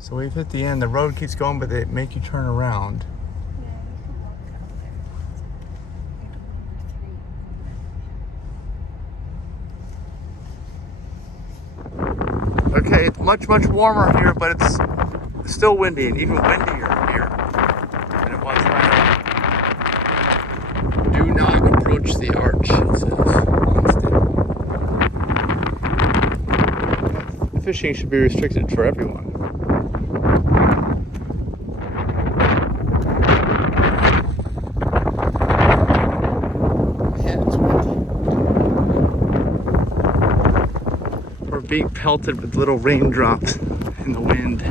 So we've hit the end. The road keeps going, but they make you turn around. Yeah, you can walk out there. Okay, it's much warmer here, but it's still windy and even windier here than it was right now. Do not approach the arch, it says. Fishing should be restricted for everyone. Yeah, it's windy. We're being pelted with little raindrops in the wind.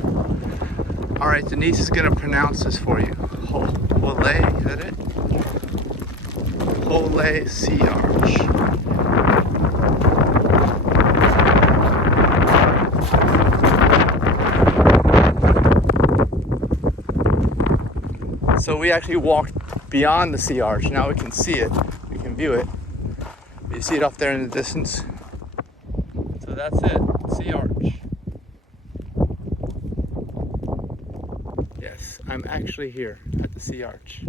All right, Denise is gonna pronounce this for you. Hōlei, is that it? Hōlei Sea Arch. So we actually walked beyond the sea arch. Now we can see it. We can view it. You see it off there in the distance. So that's it. Sea arch. Yes, I'm actually here at the sea arch.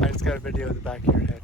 I just got a video of the back of your head.